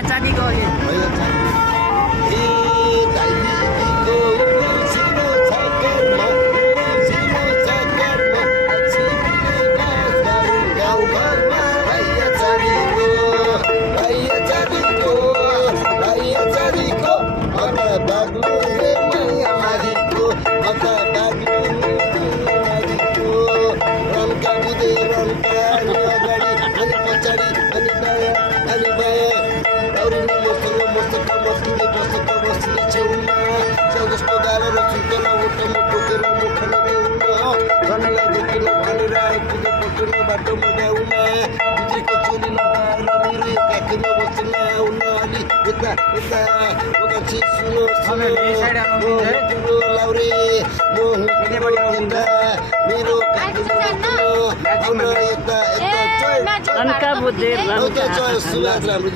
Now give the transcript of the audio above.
भैया चाँदी को भैया चाँदी ए दाइदीको उसिनो सकरमा उसिनो सकरमा छिपिने बासहरू गाउँघरमा भैया चाँदीको अगा बाग्लो हे मैया मारीको अगा बाग्लो मारीको रन्का बुधे रन्का अनि अगाडि अनि पछाडि अनि दायाँ अनि बायाँ दौडिने मसँग मस्किने बस्ने छेउमा जस्तो गालेर सुतेर उठ्न टोकेर मुखले उड्न धनीलाई देखेर भनेर आइपुगे पटुन बाटोमा गाउँमा भित्रीको चोली लगाएर मेरो काखीमा बस्न आउन अलि यता यता ओकाछि सुनो सुनो लाउरे मेरो काखीमा आउन यता रन्का बुद्धे सुभाष राम्रो